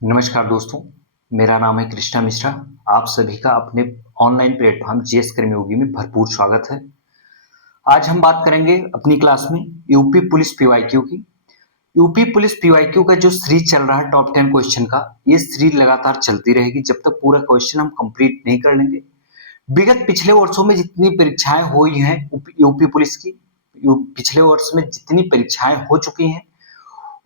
नमस्कार दोस्तों, मेरा नाम है कृष्णा मिश्रा। आप सभी का अपने ऑनलाइन प्लेटफॉर्म जीएस कर्मयोगी में भरपूर स्वागत है। आज हम बात करेंगे अपनी क्लास में यूपी पुलिस पीवाईक्यू की। यूपी पुलिस पीवाईक्यू का जो सीरीज चल रहा है टॉप 10 क्वेश्चन का, ये सीरीज लगातार चलती रहेगी जब तक पूरा क्वेश्चन हम कंप्लीट नहीं कर लेंगे। विगत पिछले वर्षों में जितनी परीक्षाएं हुई हैं यूपी पुलिस की, पिछले वर्ष में जितनी परीक्षाएं हो चुकी हैं,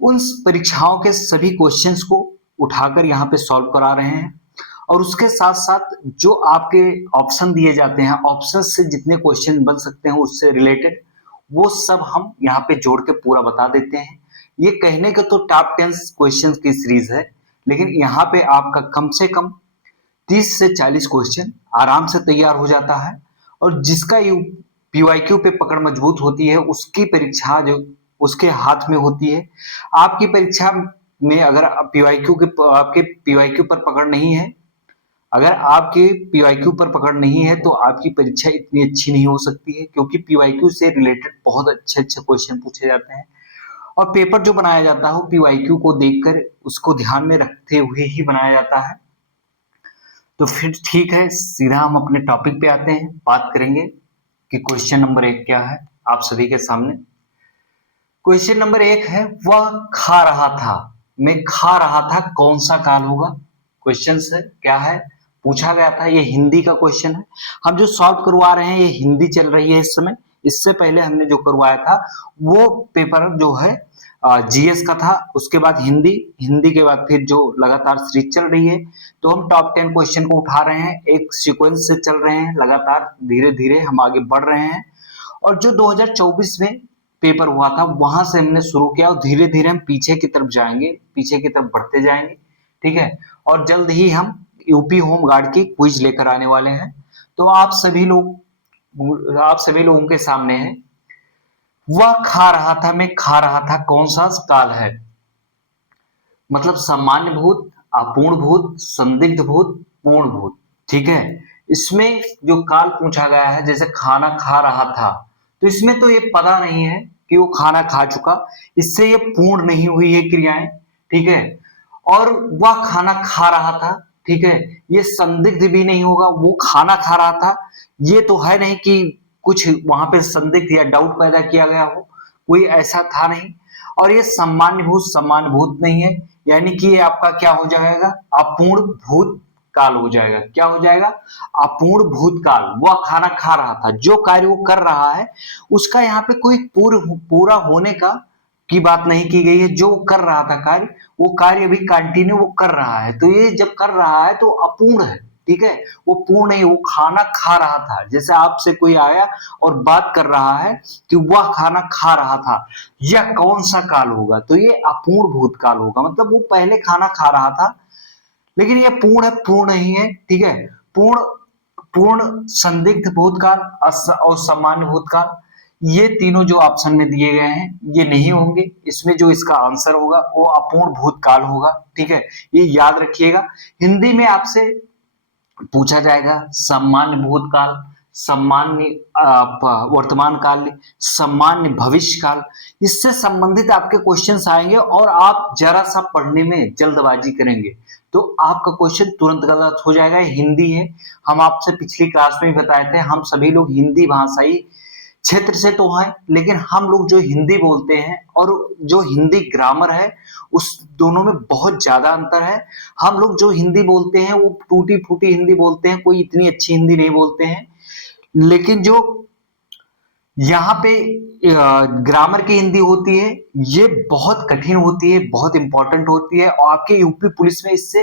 उन परीक्षाओं के सभी क्वेश्चंस को उठाकर यहाँ पे सॉल्व करा रहे हैं। और उसके साथ साथ जो आपके ऑप्शन दिए जाते हैं, ऑप्शन से जितने क्वेश्चन बन सकते हैं उससे रिलेटेड, वो सब हम यहाँ पे जोड़ के पूरा बता देते हैं। ये कहने का तो टॉप 10 क्वेश्चन की सीरीज है, लेकिन यहाँ पे आपका कम से कम 30 से 40 क्वेश्चन आराम से तैयार हो जाता है। और जिसका पीवाईक्यू पे पकड़ मजबूत होती है उसकी परीक्षा जो उसके हाथ में होती है। आपकी परीक्षा में अगर आपके पीवाईक्यू पर पकड़ नहीं है, अगर आपके पीवाईक्यू पर पकड़ नहीं है तो आपकी परीक्षा इतनी अच्छी नहीं हो सकती है, क्योंकि पीवाईक्यू से रिलेटेड बहुत अच्छे अच्छे क्वेश्चन पूछे जाते हैं। और पेपर जो बनाया जाता है वो पीवाईक्यू को देखकर उसको ध्यान में रखते हुए ही बनाया जाता है। तो फिर ठीक है, सीधा हम अपने टॉपिक पे आते हैं। बात करेंगे कि क्वेश्चन नंबर 1 क्या है आप सभी के सामने। क्वेश्चन नंबर 1 है, वह खा रहा था, मैं खा रहा था, कौन सा काल होगा। क्वेश्चन से क्या है, पूछा गया था। ये हिंदी का क्वेश्चन है। हम जो सॉल्व करवा रहे हैं ये हिंदी चल रही है इस समय। इससे पहले हमने जो करवाया था वो पेपर जो है जीएस का था, उसके बाद हिंदी, हिंदी के बाद फिर जो लगातार सीरीज चल रही है। तो हम टॉप 10 क्वेश्चन को उठा रहे हैं, एक सीक्वेंस से चल रहे हैं, लगातार धीरे धीरे हम आगे बढ़ रहे हैं। और जो 2024 में पेपर हुआ था वहां से हमने शुरू किया और धीरे धीरे हम पीछे की तरफ जाएंगे, पीछे की तरफ बढ़ते जाएंगे। ठीक है, और जल्द ही हम यूपी होम गार्ड की क्विज लेकर आने वाले हैं। तो आप सभी लोगों के सामने है, वह खा रहा था, मैं खा रहा था, कौन सा काल है। मतलब सामान्य भूत, अपूर्ण भूत, संदिग्ध भूत, पूर्ण भूत। ठीक है, इसमें जो काल पूछा गया है, जैसे खाना खा रहा था, तो इसमें तो ये पता नहीं है कि वो खाना खा चुका, इससे ये पूर्ण नहीं हुई है क्रियाएं। ठीक है, और वह खाना खा रहा था, ठीक है, ये संदिग्ध भी नहीं होगा। वो खाना खा रहा था, ये तो है नहीं कि कुछ वहां पे संदिग्ध या डाउट पैदा किया गया हो, कोई ऐसा था नहीं। और ये सामान्य भूत नहीं है, यानी कि ये आपका क्या हो जाएगा, अपूर्ण भूत काल हो जाएगा। क्या हो जाएगा, अपूर्ण भूतकाल। वह खाना खा रहा था, जो कार्य वो कर रहा है उसका यहाँ पे कोई पूरा होने का की बात नहीं की गई है। जो कर रहा था कार्य, वो कार्य अभी कंटिन्यू वो कर रहा है, तो ये जब कर रहा है तो अपूर्ण है। ठीक है, वो पूर्ण नहीं, वो खाना खा रहा था। जैसे आपसे कोई आया और बात कर रहा है कि वह खाना खा रहा था, यह कौन सा काल होगा, तो ये अपूर्ण भूतकाल होगा। मतलब वो पहले खाना खा रहा था, लेकिन ये पूर्ण है, पूर्ण नहीं है। ठीक है, पूर्ण पूर्ण संदिग्ध भूतकाल और सामान्य भूतकाल, ये तीनों जो ऑप्शन में दिए गए हैं ये नहीं होंगे। इसमें जो इसका आंसर होगा वो अपूर्ण भूतकाल होगा। ठीक है, ये याद रखिएगा। हिंदी में आपसे पूछा जाएगा सामान्य भूतकाल, सामान्य वर्तमान काल, सामान्य भविष्य काल, इससे संबंधित आपके क्वेश्चंस आएंगे और आप जरा सा पढ़ने में जल्दबाजी करेंगे तो आपका क्वेश्चन तुरंत गलत हो जाएगा। हिंदी है, हम आपसे पिछली क्लास में भी बताए थे, हम सभी लोग हिंदी भाषाई क्षेत्र से तो हैं, लेकिन हम लोग जो हिंदी बोलते हैं और जो हिंदी ग्रामर है उस दोनों में बहुत ज्यादा अंतर है। हम लोग जो हिंदी बोलते हैं वो टूटी फूटी हिंदी बोलते हैं, कोई इतनी अच्छी हिंदी नहीं बोलते हैं। लेकिन जो यहाँ पे ग्रामर की हिंदी होती है ये बहुत कठिन होती है, बहुत इंपॉर्टेंट होती है। और आपके यूपी पुलिस में इससे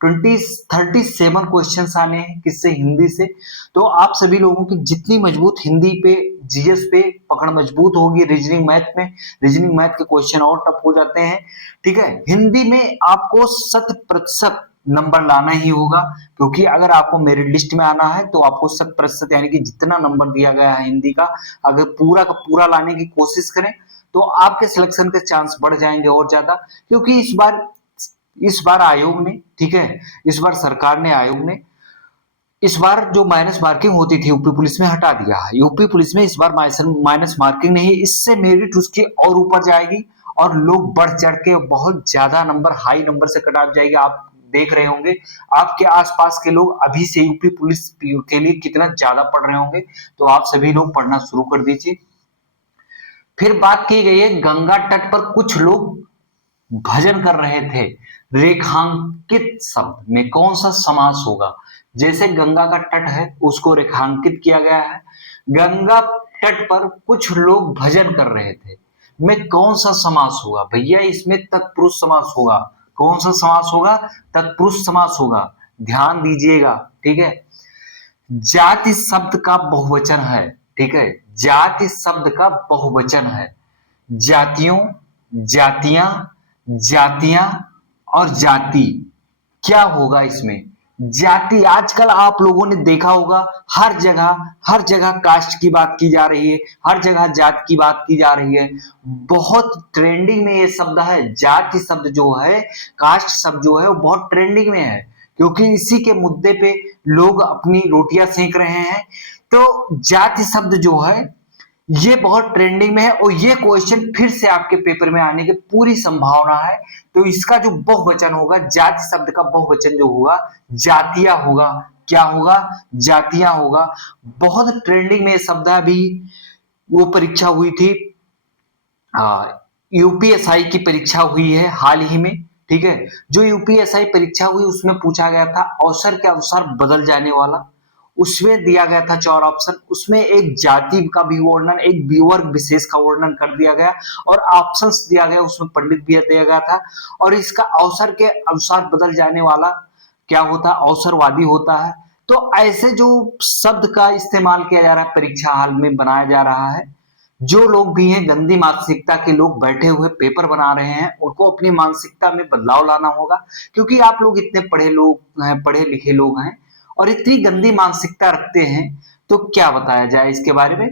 37 क्वेश्चन आने हैं, किससे, हिंदी से। तो आप सभी लोगों की जितनी मजबूत हिंदी पे, जीएस पे पकड़ मजबूत होगी, रीजनिंग मैथ में, रीजनिंग मैथ के क्वेश्चन और टफ हो जाते हैं। ठीक है, हिंदी में आपको 100% नंबर लाना ही होगा, क्योंकि अगर आपको मेरिट लिस्ट में आना है तो आपको 100% यानी कि जितना नंबर दिया गया है हिंदी का, अगर पूरा का पूरा लाने की कोशिश करें तो आपके सिलेक्शन के चांस बढ़ जाएंगे और ज्यादा। क्योंकि इस बार आयोग ने, ठीक है, इस बार सरकार ने, आयोग ने इस बार जो माइनस मार्किंग होती थी यूपी पुलिस में हटा दिया है। यूपी पुलिस में इस बार माइनस मार्किंग नहीं है, इससे मेरिट उसकी और ऊपर जाएगी और लोग बढ़ चढ़ के बहुत ज्यादा नंबर, हाई नंबर से कट ऑफ जाएगी। आप देख रहे होंगे आपके आसपास के लोग अभी से यूपी पुलिस के लिए कितना ज्यादा पढ़ रहे होंगे, तो आप सभी लोग पढ़ना शुरू कर दीजिए। फिर बात की गई है गंगा तट पर कुछ लोग भजन कर रहे थे, रेखांकित शब्द में कौन सा समास होगा? जैसे गंगा का तट है उसको रेखांकित किया गया है, गंगा तट पर कुछ लोग भजन कर रहे थे में कौन सा समास होगा? भैया इसमें तत्पुरुष समास होगा। कौन सा समास होगा? तत्पुरुष समास होगा, ध्यान दीजिएगा। ठीक है, जाति शब्द का बहुवचन है। ठीक है, जाति शब्द का बहुवचन है। जातियों, जातियां, जातियां और जाति, क्या होगा इसमें? जाति। आजकल आप लोगों ने देखा होगा हर जगह कास्ट की बात की जा रही है, हर जगह जात की बात की जा रही है। बहुत ट्रेंडिंग में ये शब्द है, जाति शब्द जो है, कास्ट शब्द जो है वो बहुत ट्रेंडिंग में है, क्योंकि इसी के मुद्दे पे लोग अपनी रोटियां सेक रहे हैं। तो जाति शब्द जो है ये बहुत ट्रेंडिंग में है और ये क्वेश्चन फिर से आपके पेपर में आने की पूरी संभावना है। तो इसका जो बहुवचन होगा, जाति शब्द का बहुवचन जो होगा जातियां होगा। क्या होगा? जातियां होगा। बहुत ट्रेंडिंग में ये शब्द है। अभी वो परीक्षा हुई थी, यूपीएसआई की परीक्षा हुई है हाल ही में। ठीक है, जो यूपीएसआई परीक्षा हुई उसमें पूछा गया था अवसर के अनुसार बदल जाने वाला, उसमें दिया गया था 4 ऑप्शन। उसमें एक जाति का भी वर्णन, एक वर्ग विशेष का वर्णन कर दिया गया और ऑप्शंस दिया गया, उसमें पंडित भी दिया गया था। और इसका अवसर के अनुसार बदल जाने वाला क्या होता? अवसरवादी होता है। तो ऐसे जो शब्द का इस्तेमाल किया जा रहा है, परीक्षा हाल में बनाया जा रहा है। जो लोग भी हैं गंदी मानसिकता के लोग बैठे हुए पेपर बना रहे हैं, उनको अपनी मानसिकता में बदलाव लाना होगा, क्योंकि आप लोग इतने पढ़े लोग हैं, पढ़े लिखे लोग हैं और इतनी गंदी मानसिकता रखते हैं, तो क्या बताया जाए इसके बारे में?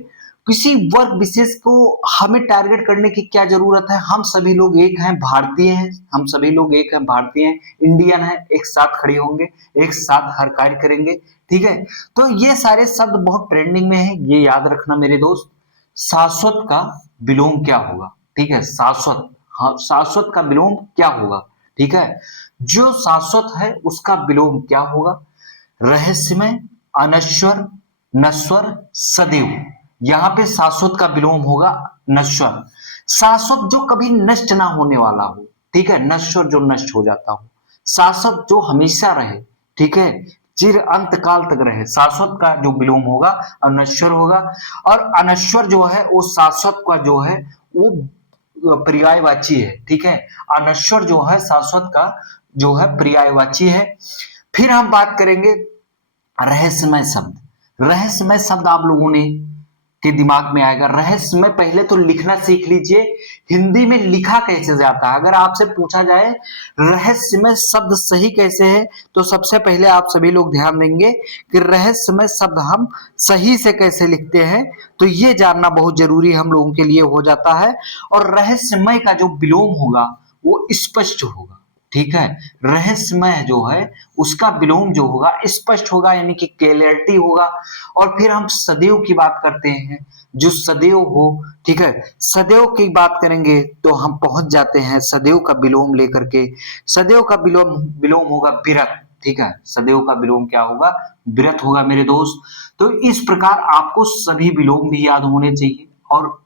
किसी वर्ग विशेष को हमें टारगेट करने की क्या जरूरत है? हम सभी लोग एक हैं, भारतीय हैं, हम सभी लोग एक हैं, भारतीय हैं, इंडियन हैं, एक साथ खड़े होंगे, एक साथ हर कार्य करेंगे। ठीक है, तो ये सारे शब्द बहुत ट्रेंडिंग में है, ये याद रखना मेरे दोस्त। शाश्वत का विलोम क्या होगा? ठीक है, शाश्वत, हाँ, शाश्वत का विलोम क्या होगा? ठीक है, जो शाश्वत है उसका विलोम क्या होगा? रहस्यमय, अनश्वर, नश्वर, सदैव। यहां पे शाश्वत का विलोम होगा नश्वर। शाश्वत जो कभी नष्ट ना होने वाला हो। ठीक है, नश्वर जो नष्ट हो जाता हो, शाश्वत जो हमेशा रहे। ठीक है, चिर अंत काल तक रहे, शाश्वत का जो विलोम होगा अनश्वर होगा। और अनश्वर जो है वो शाश्वत का जो है वो पर्यायवाची है। ठीक है, अनश्वर जो है शाश्वत का जो है पर्यायवाची है। फिर हम बात करेंगे रहस्यमय शब्द। रहस्यमय शब्द आप लोगों ने के दिमाग में आएगा। रहस्यमय पहले तो लिखना सीख लीजिए, हिंदी में लिखा कैसे जाता है। अगर आपसे पूछा जाए रहस्यमय शब्द सही कैसे है, तो सबसे पहले आप सभी लोग ध्यान देंगे कि रहस्यमय शब्द हम सही से कैसे लिखते हैं, तो ये जानना बहुत जरूरी हम लोगों के लिए हो जाता है। और रहस्यमय का जो विलोम होगा वो स्पष्ट होगा। ठीक है, रहस्यमय जो है उसका विलोम जो होगा स्पष्ट होगा, यानी कि क्लियरिटी होगा। और फिर हम सदैव की बात करते हैं, जो सदैव हो। ठीक है, सदैव की बात करेंगे तो हम पहुंच जाते हैं सदैव का विलोम लेकर के। सदैव का विलोम होगा विरत। ठीक है, सदैव का विलोम क्या होगा? विरत होगा मेरे दोस्त। तो इस प्रकार आपको सभी विलोम भी याद होने चाहिए। और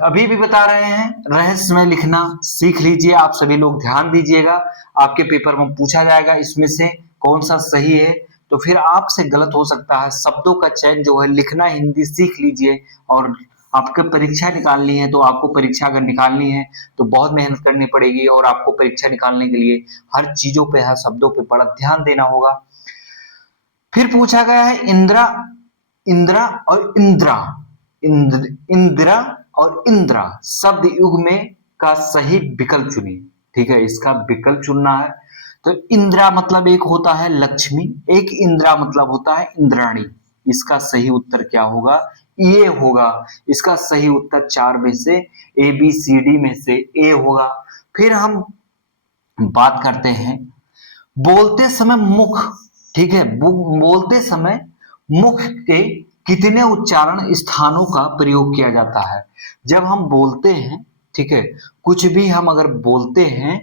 अभी भी बता रहे हैं रहस्यमय लिखना सीख लीजिए, आप सभी लोग ध्यान दीजिएगा। आपके पेपर में पूछा जाएगा इसमें से कौन सा सही है, तो फिर आपसे गलत हो सकता है। शब्दों का चयन जो है लिखना हिंदी सीख लीजिए। और आपके परीक्षा निकालनी है, तो आपको परीक्षा अगर निकालनी है तो बहुत मेहनत करनी पड़ेगी, और आपको परीक्षा निकालने के लिए हर चीजों पे, हर शब्दों पे बड़ा ध्यान देना होगा। फिर पूछा गया है इंदिरा, इंदिरा और इंदिरा, इंदिरा और इंद्रा शब्द युग में का सही विकल्प चुनिए। ठीक है, इसका विकल्प चुनना है। तो इंदिरा मतलब एक होता है लक्ष्मी, एक इंदिरा मतलब होता है इंद्राणी। इसका सही उत्तर क्या होगा? ये होगा। इसका सही उत्तर 4 में से ABCD में से ए होगा। फिर हम बात करते हैं बोलते समय मुख। ठीक है, बोलते समय मुख के कितने उच्चारण स्थानों का प्रयोग किया जाता है? जब हम बोलते हैं, ठीक है, कुछ भी हम अगर बोलते हैं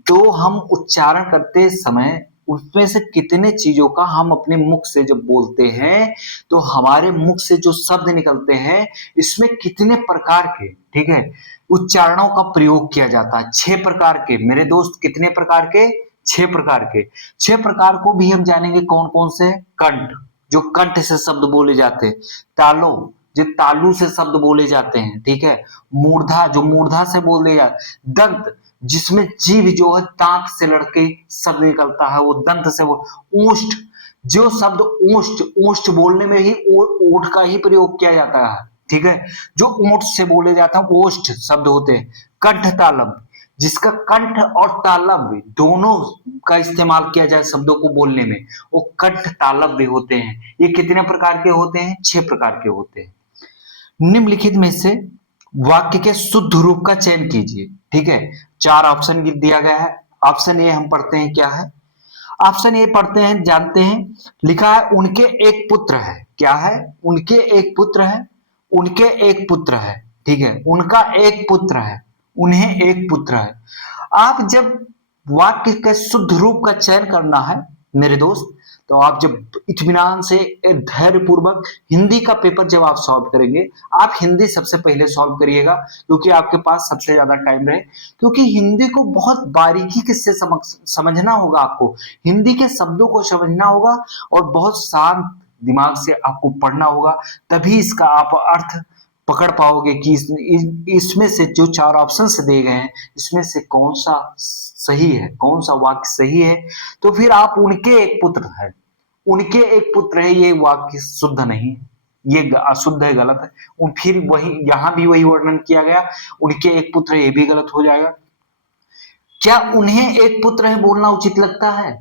तो हम उच्चारण करते समय उसमें से कितने चीजों का हम अपने मुख से जब बोलते हैं तो हमारे मुख से जो शब्द निकलते हैं इसमें कितने प्रकार के, ठीक है, उच्चारणों का प्रयोग किया जाता है। 6 प्रकार के मेरे दोस्त, कितने प्रकार के? 6 प्रकार के। 6 प्रकार को भी हम जानेंगे कौन कौन से। कंठ, जो कंठ से शब्द बोले जाते हैं। तालो, जो तालू से शब्द बोले जाते हैं, ठीक है। मूर्धा, जो मूर्धा से बोले जाते। दंत, जिसमें जीभ जो है दांत से लड़के शब्द निकलता है वो दंत से ओष्ठ, जो शब्द ओष्ठ, ओष्ठ बोलने में ही ओठ का ही प्रयोग किया जाता है, ठीक है। जो ओठ से बोले जाता है ओष्ठ शब्द होते हैं। कंठ तालव्य, जिसका कंठ और तालव्य दोनों का इस्तेमाल किया जाए शब्दों को बोलने में, वो कंठ तालव्य होते हैं। ये कितने प्रकार के होते हैं? 6 प्रकार के होते हैं। निम्नलिखित में से वाक्य के शुद्ध रूप का चयन कीजिए, ठीक है। 4 ऑप्शन दिया गया है। ऑप्शन ए हम पढ़ते हैं, क्या है? ऑप्शन ए पढ़ते हैं, जानते हैं। लिखा है उनके एक पुत्र है। क्या है? उनके एक पुत्र है। उनके एक पुत्र है, ठीक है। उनका एक पुत्र है, उन्हें एक पुत्र है। आप जब वाक्य के शुद्ध रूप का चयन करना है मेरे दोस्त, तो आप जब इत्मीनान से धैर्य पूर्वक हिंदी का पेपर जब आप सॉल्व करेंगे, आप हिंदी सबसे पहले सॉल्व करिएगा क्योंकि आपके पास सबसे ज्यादा टाइम रहे। क्योंकि हिंदी को बहुत बारीकी से समझना होगा, आपको हिंदी के शब्दों को समझना होगा और बहुत शांत दिमाग से आपको पढ़ना होगा, तभी इसका आप अर्थ पकड़ पाओगे कि इसमें से जो 4 ऑप्शन दिए गए हैं इसमें से कौन सा सही है, कौन सा वाक्य सही है। तो फिर आप उनके एक पुत्र है, उनके एक पुत्र है, ये वाक्य शुद्ध नहीं है, ये अशुद्ध है, गलत है। फिर वही यहां भी वही वर्णन किया गया, उनके एक पुत्र है, ये भी गलत हो जाएगा। क्या उन्हें एक पुत्र है बोलना उचित लगता है?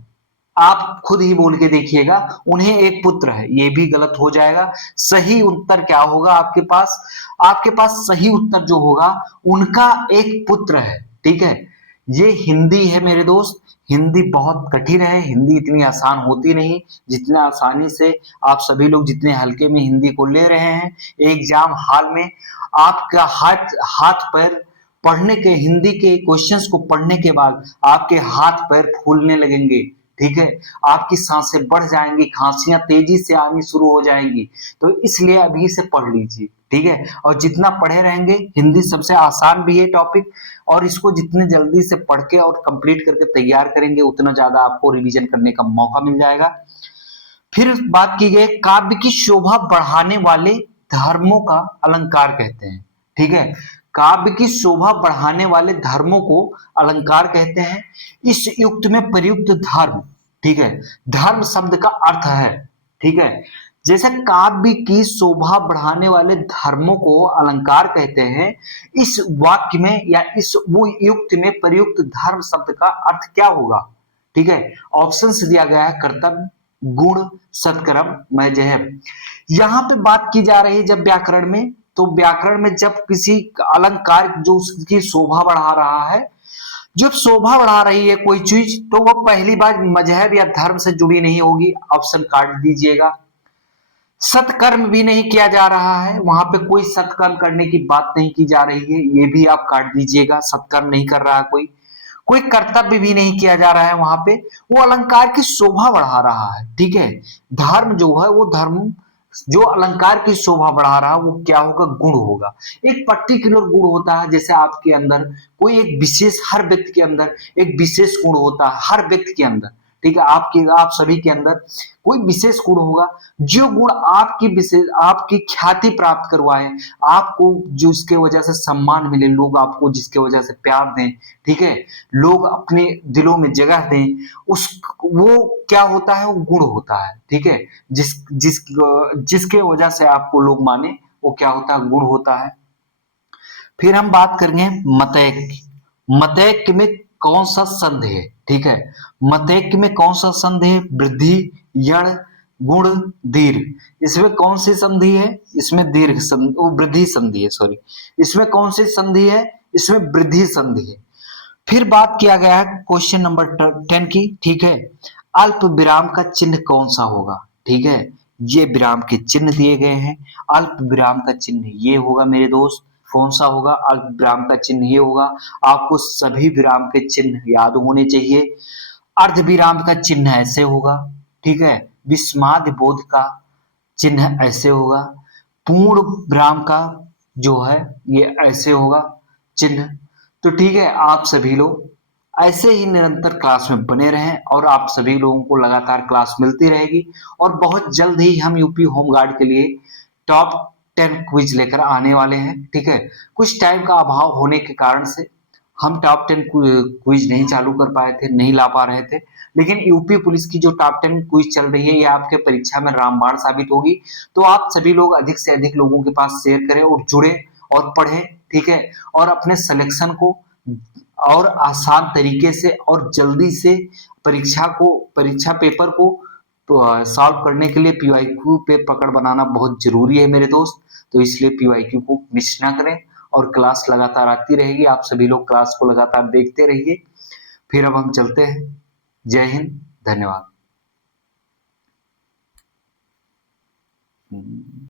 आप खुद ही बोल के देखिएगा, उन्हें एक पुत्र है, ये भी गलत हो जाएगा। सही उत्तर क्या होगा आपके पास? आपके पास सही उत्तर जो होगा, उनका एक पुत्र है, ठीक है। ये हिंदी है मेरे दोस्त, हिंदी बहुत कठिन है, हिंदी इतनी आसान होती नहीं जितना आसानी से आप सभी लोग जितने हल्के में हिंदी को ले रहे हैं। एग्जाम हॉल में आपका हाथ हाथ पैर पढ़ने के, हिंदी के क्वेश्चंस को पढ़ने के बाद आपके हाथ पैर फूलने लगेंगे, ठीक है। आपकी सांसें बढ़ जाएंगी, खांसियां तेजी से आनी शुरू हो जाएंगी। तो इसलिए अभी से पढ़ लीजिए, ठीक है। और जितना पढ़े रहेंगे, हिंदी सबसे आसान भी है टॉपिक, और इसको जितने जल्दी से पढ़ के और कंप्लीट करके तैयार करेंगे उतना ज्यादा आपको रिवीजन करने का मौका मिल जाएगा। फिर बात की गई काव्य की शोभा बढ़ाने वाले धर्मों का अलंकार कहते हैं, ठीक है। काव्य की शोभा बढ़ाने वाले धर्मों को अलंकार कहते हैं। इस युक्त में प्रयुक्त धर्म, ठीक है, धर्म शब्द का अर्थ है, ठीक है। जैसे काव्य की शोभा बढ़ाने वाले धर्मों को अलंकार कहते हैं, इस वाक्य में या इस वो युक्त में प्रयुक्त धर्म शब्द का अर्थ क्या होगा, ठीक है। ऑप्शन दिया गया है कर्तव्य, गुण, सत्कर्म, मजहब। यहां पे बात की जा रही है जब व्याकरण में, तो व्याकरण में जब किसी अलंकार जो उसकी शोभा बढ़ा रहा है, जब शोभा बढ़ा रही है कोई चीज, तो वो पहली बार मजहब या धर्म से जुड़ी नहीं होगी, ऑप्शन काट दीजिएगा। सत्कर्म भी नहीं किया जा रहा है, वहां पे कोई सत्कर्म करने की बात नहीं की जा रही है, ये भी आप काट दीजिएगा, सत्कर्म नहीं कर रहा है कोई। कोई कर्तव्य भी नहीं किया जा रहा है वहां पे, वो अलंकार की शोभा बढ़ा रहा है, ठीक है। धर्म जो है वो धर्म जो अलंकार की शोभा बढ़ा रहा है वो क्या होगा? गुण होगा। एक पर्टिकुलर गुण होता है, जैसे आपके अंदर कोई एक विशेष, हर व्यक्ति के अंदर एक विशेष गुण होता है, हर व्यक्ति के अंदर, ठीक है। आप सभी के अंदर कोई विशेष गुण होगा, जो गुण आपकी विशेष, आपकी ख्याति प्राप्त करवाए, आपको जिसके वजह से सम्मान मिले, लोग आपको जिसके वजह से प्यार दें, ठीक है, लोग अपने दिलों में जगह दें, उस वो क्या होता है? वो गुण होता है, ठीक है। जिसके वजह से आपको लोग माने, वो क्या होता है? गुण होता है। फिर हम बात करेंगे मतैक की। मतैक में कौन सा संधि है, ठीक है। मतैक में कौन सा संधि है? वृद्धि, यण, गुण, दीर्घ। इसमें कौन सी संधि है? इसमें दीर्घ संधि, वो वृद्धि संधि है, सॉरी। इसमें कौन सी संधि है? इसमें वृद्धि संधि है। फिर बात किया गया है क्वेश्चन नंबर 10 की, ठीक है। अल्प विराम का चिन्ह कौन सा होगा, ठीक है। ये विराम के चिन्ह दिए गए हैं, अल्प विराम का चिन्ह ये होगा मेरे दोस्त, कौन सा होगा? अर्धविराम का चिन्ह ये होगा। आपको सभी विराम के चिन्ह याद होने चाहिए। अर्धविराम का चिन्ह ऐसे होगा, ठीक है। विस्माद बोध का चिन्ह ऐसे होगा। पूर्ण विराम का जो है ये ऐसे होगा चिन्ह। तो ठीक है, आप सभी लोग ऐसे ही निरंतर क्लास में बने रहें और आप सभी लोगों को लगातार क्लास मिलती रहेगी। और बहुत जल्द ही हम यूपी होमगार्ड के लिए टॉप 10 क्विज लेकर आने वाले हैं, ठीक है। कुछ टाइम का अभाव होने के कारण से हम टॉप 10 क्विज नहीं चालू कर पाए थे, नहीं ला पा रहे थे। लेकिन यूपी पुलिस की जो टॉप 10 क्विज चल रही है ये आपके परीक्षा में रामबाण साबित होगी। तो आप सभी लोग अधिक से अधिक लोगों के पास शेयर करें और जुड़े और पढ़ें, ठीक है। और अपने सिलेक्शन को और आसान तरीके से और जल्दी से परीक्षा पेपर को सॉल्व करने के लिए पीवाईक्यू पे पकड़ बनाना बहुत जरूरी है मेरे दोस्त। तो इसलिए पीवाईक्यू को मिस ना करें और क्लास लगातार आती रहेगी। आप सभी लोग क्लास को लगातार देखते रहिए। फिर अब हम चलते हैं। जय हिंद, धन्यवाद।